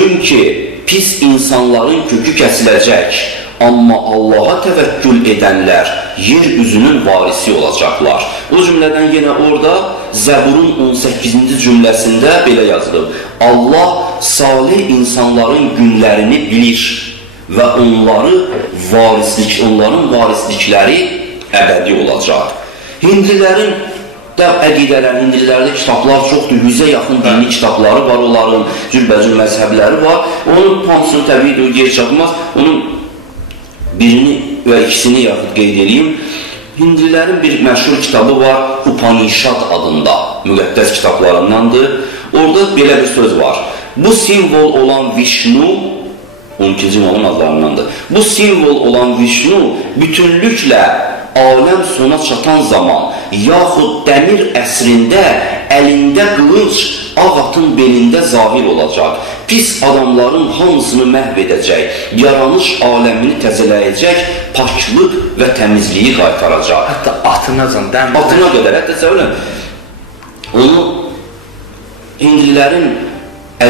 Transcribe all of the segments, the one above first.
Gördüm ki, pis insanların kökü kəsiləcək, amma Allaha təvəkkül edənlər yer üzünün varisi olacaqlar. O cümlədən yenə orada Zəburun 18-ci cümləsində belə yazılıb. Allah salih insanların günlərini bilir və onların varislikləri əbədi olacaq. Hindlilərin əqidələr, hindlilərdə kitablar çoxdur, 100-ə yaxın dini kitabları var, onların cürbəcür məzhəbləri var. Onun hamısını təbii yer çatmaz, onun birini və ikisini yaxud qeyd edeyim. Hindlilərin bir məşhur kitabı var, Upanishad adında, müqəddəs kitablarındandır. Orada belə bir söz var. Bu simvol olan Vishnu, 12-ci imamın adlarındandır. Bu simvol olan Vishnu bütünlüklə aləm sona çatan zaman, yaxud dəmir əsrində əlində qılınc ağ atın belində zahir olacaq. Pis adamların hamısını məhv edəcək, yaranış aləmini təzələyəcək, paklıq və təmizliyi qaytaracaq. Hətta atına qədər, hətta səvələn, onu hindlilərin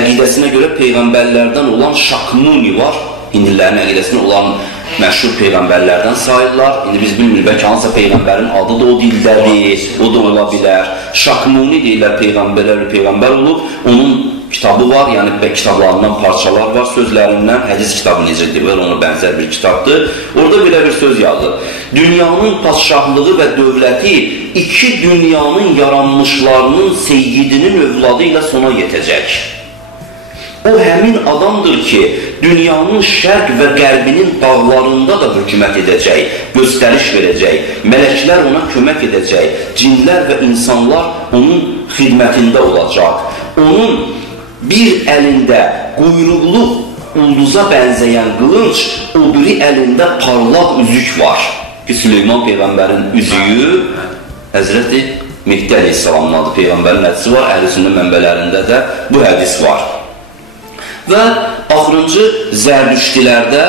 əqidəsinə görə peyğəmbərlərdən olan Şakmuni var, hindlilərin əqidəsinə olan məşhur peyğəmbərlərdən sayırlar. İndi biz bilmirik, bəlkə hansısa peyğəmbərin adı da o dildədir, o da ola bilər. Şakmuni deyirlər, peyğəmbər olub, onun kitabı var, yəni kitablarından parçalar var, sözlərindən, hədis kitabı necə deyirlər, ona bənzər bir kitabdır. Orada belə bir söz yazılır. Dünyanın padşahlığı və dövləti iki dünyanın yaranmışlarının seyyidinin övladı ilə sona yetəcək. O həmin adamdır ki, dünyanın şərq və qərbinin dağlarında da hökumət edəcək, göstəriş verəcək, mələklər ona kömək edəcək, cinlər və insanlar onun xidmətində olacaq. Onun bir əlində quyruqlu ulduza bənzəyən qılınc, o biri əlində parlaq üzük var ki, Süleyman Peyğəmbərin üzüyü Həzrəti Mehdi Əleyhisselamın adı Peyğəmbərin hədisi var, Əhl-i mənbələrində də bu hədis var. Və axırıncı Zərdüştilərdə,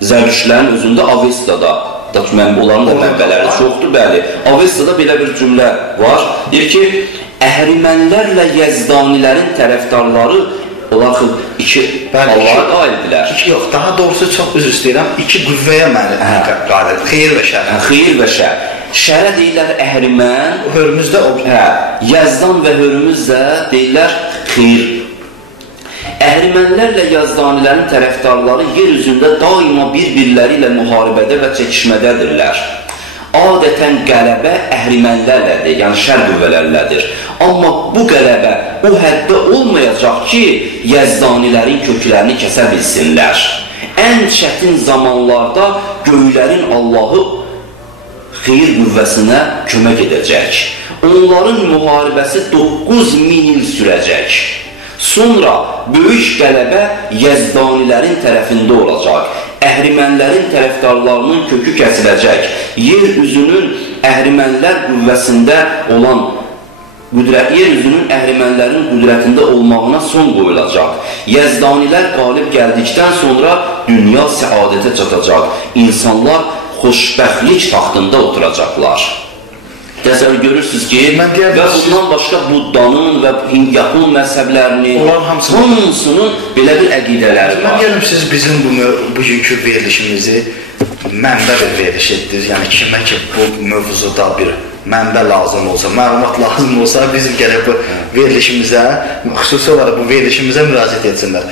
Zərdüştilərin özündə Avestada, onların da mənbələri çoxdur, bəli. Avestada belə bir cümlə var, deyir ki, Əhrimənlərlə Yəzdanilərin tərəfdarları, onlar iki Allaha qaildirlər. Yox, daha doğrusu çox üzr istəyirəm, iki qüvvəyə məni qadir, xeyir və şər. Xeyir və şər. Şərə deyirlər Əhrimən, Hörmüz də o. Yəzdan və Hörmüz də deyirlər xeyir. Əhrimənlərlə Yazdanilərin tərəfdarları yer üzündə daima bir-birləri ilə müharibədə və çəkişmədədirlər. Adətən qələbə əhrimənlərlədir, yəni şər qüvvələrlədir. Amma bu qələbə o həddə olmayacaq ki, Yazdanilərin köklərini kəsə bilsinlər. Ən çətin zamanlarda göylərin Allahı xeyir qüvvəsinə kömək edəcək. Onların müharibəsi 9000 il sürəcək. Sonra böyük qələbə Yəzdanilərin tərəfində olacaq. Əhrimənlərin tərəfdarlarının kökü kəsiləcək. Yer üzünün əhrimənlər qüvvəsində olan yer üzünün əhrimənlərin qüdrətində olmağına son qoyulacaq. Yəzdanilər qalib gəldikdən sonra dünya səadətə çatacaq. İnsanlar xoşbəxtlik taxtında oturacaqlar. Təsəvvür görürsünüz ki, və bundan başqa Buddanın və Yapon məzhəblərinin hamısının belə bir əqidələri var. Mən gələm, siz bizim bugünkü verilişimizi mənbə bir veriliş etdiniz. Yəni kimə ki bu mövzuda bir mənbə lazım olsa, məlumat lazım olsa, bizim gələk bu verilişimizə, xüsusi olaraq bu verilişimizə müraciət etsinlər.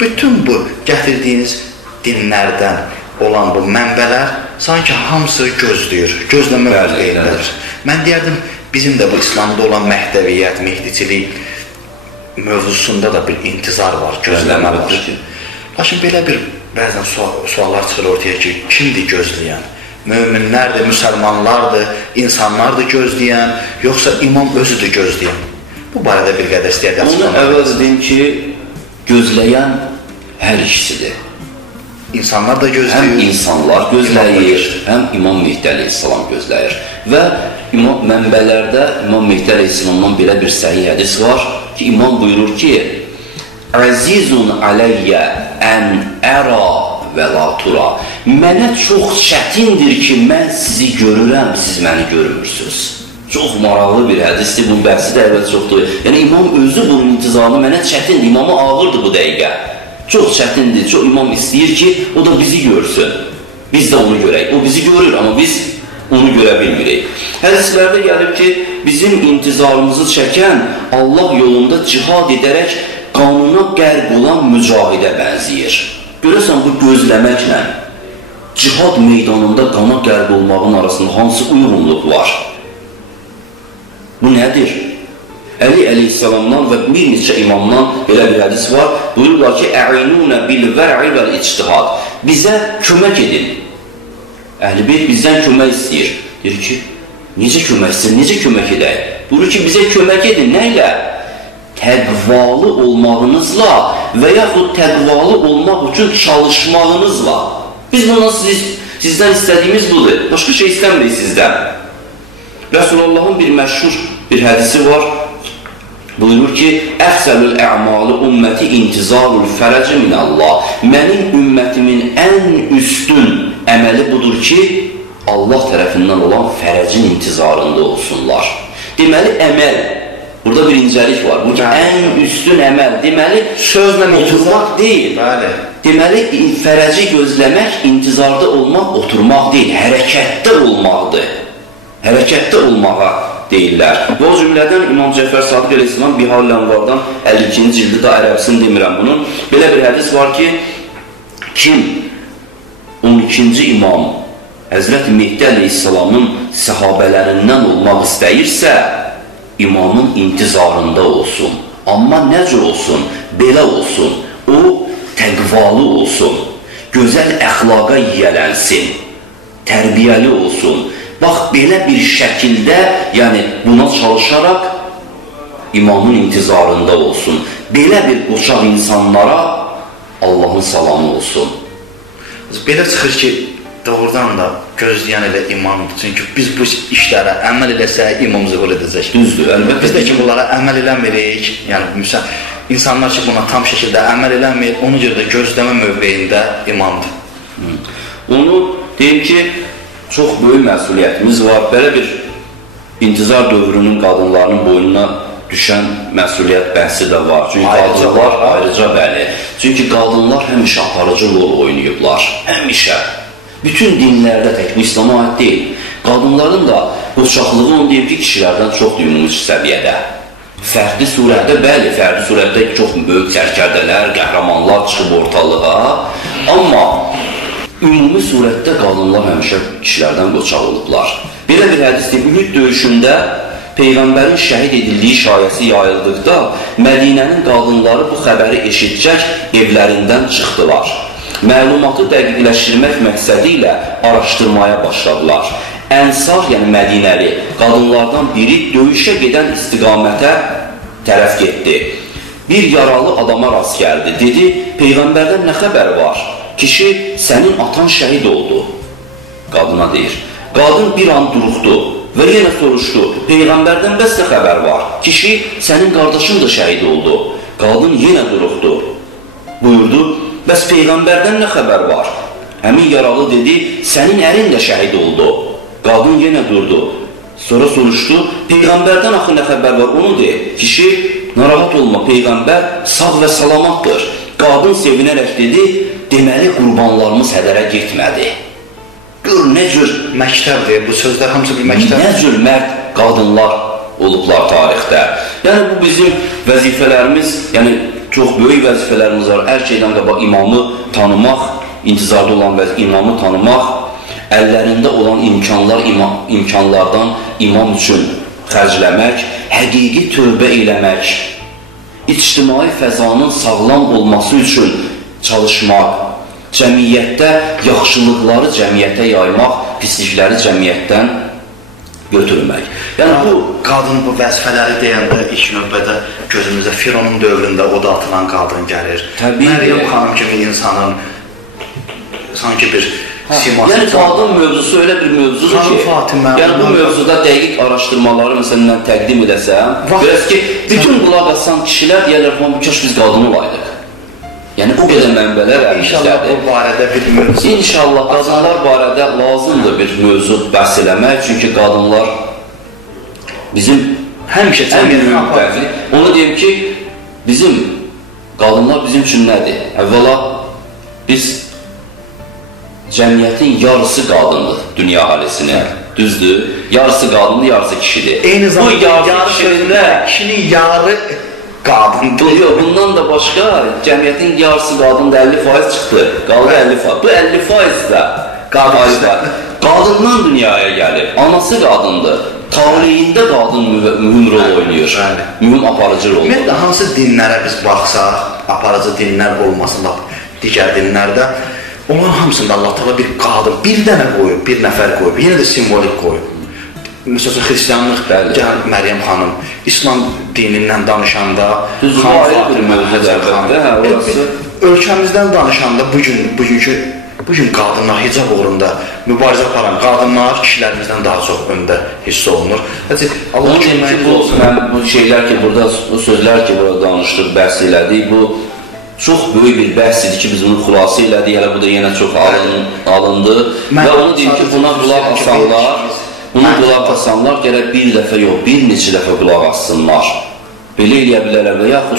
Bütün bu gətirdiyiniz dinlərdən olan bu mənbələr sanki hamısı gözləyir, gözləmə mövqeyindədir. Mən deyərdim, bizim də bu İslamda olan məhdəviyyət, mehdiçilik mövzusunda da bir intizar var, gözləmə var. Lakin belə bir bəzən suallar çıxır ortaya ki, kimdir gözləyən? Möminlərdir, müsəlmanlardır, insanlardır gözləyən, yoxsa imam özüdür gözləyən? Bu barədə bir qədər istəyək açıqlamaq. Onu əvvəz edeyim ki, gözləyən hər ikisidir. İnsanlar da gözləyir. Həm insanlar gözləyir, həm İmam Mehdi Əleyhisselam gözləyir. Və mənbələrdə İmam Mehdi Əleyhisselamdan belə bir səhih hədis var ki, İmam buyurur ki, Əzizun aləyyə ən əra və la tura. Mənə çox çətindir ki, mən sizi görürəm, siz məni görmürsünüz. Çox maraqlı bir hədisdir, bu bəhsi də əvvəl çoxdur. Yəni, imam özü bunun intizarını mənə çətindir, imama ağırdır bu dəqiqə. Çox çətindir, çox imam istəyir ki, o da bizi görsün. Biz də onu görək. O bizi görür, amma biz onu görə bilmirik. Hədislərdə gəlib ki, bizim intizarımızı çəkən Allah yolunda cihad edərək qanuna qərq olan mücahidə bənziyir. Görəsən, bu gözləməklə cihad meydanında qana qərq olmağın arasında hansı uyğunluq var? Bu nədir? Əli əleyhissalamdan və bir neçə imamdan belə bir hədis var. Buyururlar ki, ə'inunə bil-vər'i vəl-ictihad. Bizə kömək edin. Əhl-i bizdən kömək istəyir. Deyir ki, necə kömək istəyir, necə kömək edək? Buyurur ki, bizə kömək edin. Nə ilə? Təqvalı olmağınızla və yaxud təqvalı olmaq üçün çalışmağınızla. Biz bundan sizdən istədiyimiz budur. Başqa şey istəmirik sizdən. Rəsulullahın bir məşhur bir hədisi var. Buyurur ki, əfsəlül ə'malı ümməti intizarul fərəci minəllah. Mənim ümmətimin ən üstün əməli budur ki, Allah tərəfindən olan fərəcin intizarında olsunlar. Deməli, əməl, burada bir incəlik var. Bu ki, ən üstün əməl, deməli, sözlə oturmaq deyil. Deməli, fərəci gözləmək, intizarda olmaq, oturmaq deyil, hərəkətdə olmaqdır. Hərəkətdə olmağa deyirlər. Və o cümlədən İmam Cəfər Sadiq əleyhissalam Bihar Lənvardan 52-ci cildi da ərəbsini demirəm bunun. Belə bir hədis var ki, kim 12-ci imam Həzrəti Mehdi əleyhissalamın səhabələrindən olmaq istəyirsə, imamın intizarında olsun. Amma necə olsun? Belə olsun. O, təqvalı olsun. Gözəl əxlaqa yiyələnsin. Tərbiyəli olsun. Bax, belə bir şəkildə, yəni buna çalışaraq imamın intizarında olsun. Belə bir qoçaq insanlara Allahın salamı olsun. Belə çıxır ki, doğrudan da gözləyən elə imamdır. Çünki biz bu işlərə əməl eləsək, imam zəvəl edəcək. Düzdür, əlbəttə. Biz də ki, bunlara əməl eləmirik. Yəni, insanlar ki, buna tam şəkildə əməl eləmir, ona görə də gözləmə mövqeyində imamdır. Onu deyim ki, çox böyük məsuliyyətimiz var. Belə bir intizar dövrünün qadınlarının boynuna düşən məsuliyyət bəhsi də var. Çünki qadınlar ayrıca bəli. Çünki qadınlar həmişə aparıcı rol oynayıblar. Həmişə. Bütün dinlərdə tək bu İslama aid deyil. Qadınların da qoçaqlığı onu deyib ki, kişilərdən çox ümumi səviyyədə. Fərqli surətdə, bəli, fərqli surətdə çox böyük sərkərdələr, qəhrəmanlar çıxıb ortalığa. Amma ümumi surətdə qadınlar həmişə kişilərdən qoçaq olublar. Belə bir hədisdir, Uhud döyüşündə Peyğəmbərin şəhid edildiyi şayəsi yayıldıqda Mədinənin qadınları bu xəbəri eşitcək evlərindən çıxdılar. Məlumatı dəqiqləşdirmək məqsədi ilə araşdırmaya başladılar. Ənsar, yəni Mədinəli qadınlardan biri döyüşə gedən istiqamətə tərəf getdi. Bir yaralı adama rast gəldi. Dedi, Peyğəmbərdən nə xəbər var? Kişi, sənin atan şəhid oldu. Qadına deyir. Qadın bir an duruxdu və yenə soruşdu. Peyğəmbərdən bəs nə xəbər var? Kişi, sənin qardaşın da şəhid oldu. Qadın yenə duruxdu. Buyurdu, bəs Peyğəmbərdən nə xəbər var? Həmin yaralı dedi, sənin ərin də şəhid oldu. Qadın yenə durdu. Sonra soruşdu, Peyğəmbərdən axı nə xəbər var? Onu de. Kişi, narahat olma, Peyğəmbər sağ və salamatdır. Qadın sevinərək dedi, deməli qurbanlarımız hədərə getmədi. Gör, nə cür məktəbdir, bu sözlər hamısı bir məktəbdir. Nə cür mərd qadınlar olublar tarixdə. Yəni, bu bizim vəzifələrimiz, yəni çox böyük vəzifələrimiz var. Hər şeydən qabaq imamı tanımaq, intizarda olan imamı tanımaq, əllərində olan imkanlardan imam üçün xərcləmək, həqiqi tövbə eləmək, ictimai fəzanın sağlam olması üçün çalışmaq, cəmiyyətdə yaxşılıqları cəmiyyətə yaymaq, pislikləri cəmiyyətdən götürmək. Yəni, bu qadın bu vəzifələri deyəndə ilk növbədə gözümüzə Fironun dövründə oda atılan qadın gəlir. Məryəm xanım kimi insanın sanki bir siması. Yəni, qadın mövzusu elə bir mövzudur ki, yəni bu mövzuda dəqiq araşdırmaları məsələn təqdim edəsəm, biraz ki, bütün qulaq asan kişilər deyərlər, bu kaş biz qadın olaydıq. Yəni, bu qədər mənbələr İnşallah bu barədə bir mövzu. İnşallah qadınlar barədə lazımdır bir mövzu bəhs eləmək, çünki qadınlar bizim həmişə cəmiyyətin onu deyim ki, bizim qadınlar bizim üçün nədir? Əvvəla biz cəmiyyətin yarısı qadındır dünya əhalisinin. Düzdür? Yarısı qadındır, yarısı kişidir. Eyni zamanda yarı sözündə kişinin yarı qadındır. Yox, bundan da başqa cəmiyyətin yarısı qadındır, 50% çıxdı. Qaldı 50%. Bu 50% də qadından dünyaya gəlir. Anası qadındır. Taleyində qadın mühüm rol oynayır. Mühüm aparıcı rol oynayır. Ümumiyyətlə, hansı dinlərə biz baxsaq, aparıcı dinlər olmasın, digər dinlərdə, onların hamısında Allah Teala bir qadın, bir dənə qoyub, bir nəfər qoyub, yenə də simvolik qoyub. Məsələn, xristiyanlıq, Məryəm xanım, İslam dinindən danışanda, ölkəmizdən danışanda, bugün qadınlar hicab uğrunda mübarizə aparan qadınlar kişilərimizdən daha çox öndə hiss olunur. Onun demək ki, bu şeylər ki, burada, bu sözlər ki, burada danışdıq, bəhs elədik, bu çox böyük bir bəhs idi ki, biz bunu xulası elədik, hələ bu da yenə çox alındı və onu deyim ki, buna qulaq asanlar gərək bir dəfə yox, bir neçə dəfə qulaq assınlar. Belə eləyə bilərlər və yaxud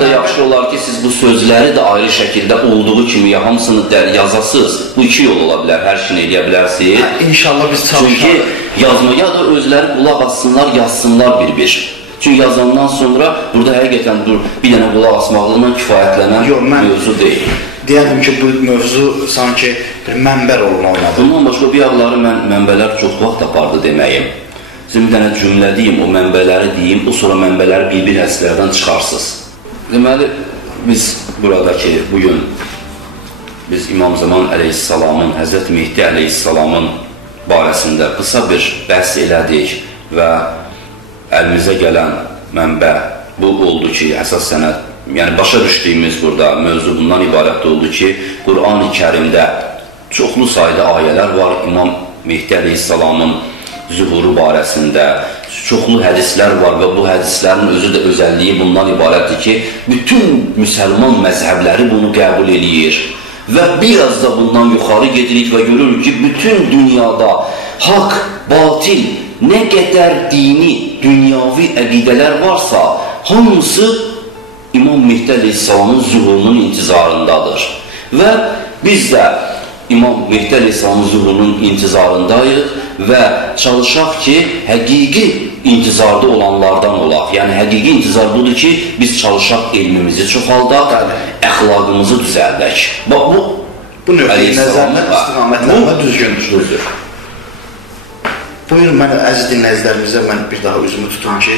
da yaxşı olar ki, siz bu sözləri də ayrı şəkildə olduğu kimi hamısını yazasınız. Bu iki yol ola bilər, hər şeyini eləyə bilərsiniz. İnşallah biz çalışarıq. Çünki yazma, ya da özləri qulaq assınlar, yazsınlar bir-bir. Çünki yazandan sonra burada həqiqətən bir dənə qulaq asmaqlığına kifayətlənən mövzu deyil. Deyərdim ki, bu mövzu sanki bir mənbə rolunu oynadı. Bundan başqa bir yağları mənbələr çox vaxt apardı deməyim. Sizin bir dənə cümlə deyim, o mənbələri deyim, o sonra mənbələri bir-bir hədislərdən çıxarsınız. Deməli, biz buradakı bugün biz İmam Zaman əleyhissalamın, Həzrət Mehdi əleyhissalamın barəsində qısa bir bəhs elədik və əlimizə gələn mənbə bu oldu ki, əsas sənəd, yəni başa düşdüyümüz burada mövzu bundan ibarət oldu ki, Qur'an-ı Kərimdə çoxlu sayda ayələr var İmam Mehdi əleyhissalamın zühuru barəsində, çoxlu hədislər var və bu hədislərin özü də özəlliyi bundan ibarətdir ki, bütün müsəlman məzhəbləri bunu qəbul edir və biraz da bundan yuxarı gedirik və görürük ki, bütün dünyada haqq, batil, nə qədər dini, dünyavi əqidələr varsa, hamısı İmam Mehdi əleyhissalamın zühurunun intizarındadır. Və biz də İmam Mehdi əleyhissalamın zühurunun intizarındayıq və çalışaq ki, həqiqi intizarda olanlardan olaq. Yəni, həqiqi intizar budur ki, biz çalışaq elmimizi çoxaldaq, əxlaqımızı düzəldək. Bax, bu nöqteyi nəzərlə, istiqamətlərlə düzgündür. Buyurun, mən əziz dinləyicilərimizə bir daha üzümü tutum ki,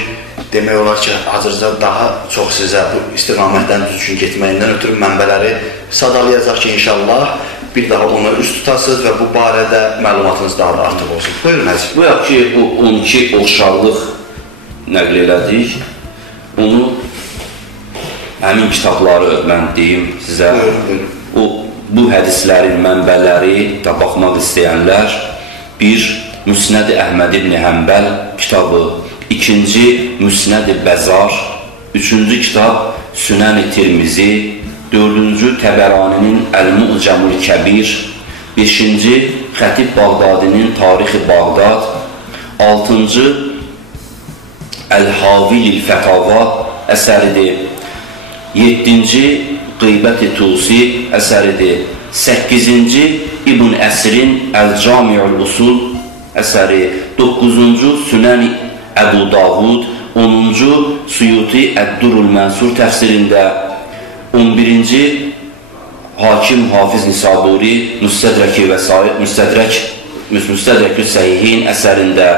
demək olar ki, hazırda daha çox sizə bu istiqamətdən düzgün getməyindən ötürü mənbələri sadalayacaq ki, inşallah bir daha onu üst tutasınız və bu barədə məlumatınız daha da artıq olsun. Buyurun, əziz. Bu yaxşı ki, bu 12 oxşarlıq nəql elədik. Onu, həmin kitabları mən deyim sizə. Bu hədislərin mənbələri da baxmaq istəyənlər, bir, Müsnəd-i Əhməd ibn Həmbəl kitabı, ikinci Müsnəd-i Bəzar, üçüncü kitab Sünən-i Tirmizi, dördüncü Təbəraninin Əl-Mu'camul Kəbir, beşinci Xətib Bağdadinin Tarixi Bağdad, altıncı Əl-Havil-i Fətava əsəridir, yeddinci Qeybət-i Tusi əsəridir, səkkizinci İbn Əsrin Əl-Cami'ul Usul əsəri, 9-cu Sünən-i Əbu Davud, 10-cu Suyuti Əd-Durul Mənsur təfsirində, 11-ci Hakim Hafiz Nisaburi Müstədrək-ü Səhihin əsərində,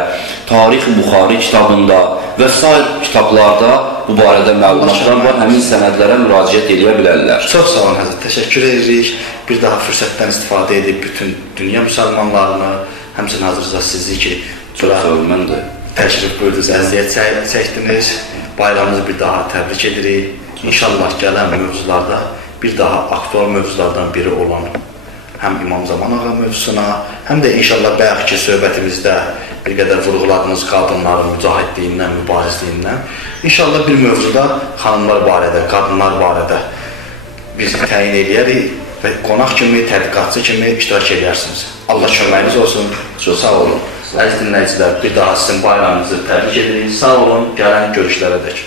Tarix Buxari kitabında və sair kitablarda bu barədə məlumatlar var, həmin sənədlərə müraciət edə bilərlər. Çox sağ olun, Həzrət, təşəkkür edirik. Bir daha fürsətdən istifadə edib bütün dünya müsəlmanlarını, həmçinin hazırda sizi ki, təşrif buyurdunuz, əziyyət çəkdiniz, bayramınızı bir daha təbrik edirik. İnşallah gələn mövzularda bir daha aktual mövzulardan biri olan həm İmam Zaman ağa mövzusuna, həm də inşallah bəyəxki söhbətimizdə bir qədər vurğuladığımız qadınların mücahidliyindən, mübarizliyindən inşallah bir mövzuda xanımlar barədə, qadınlar barədə biz təyin edərik və qonaq kimi, tədqiqatçı kimi iştirak edərsiniz. Allah köməyiniz olsun. Çox sağ olun. Əziz dinləyicilər, bir daha sizin bayramınızı təbrik edirik. Sağ olun, gələn görüşlərə dək.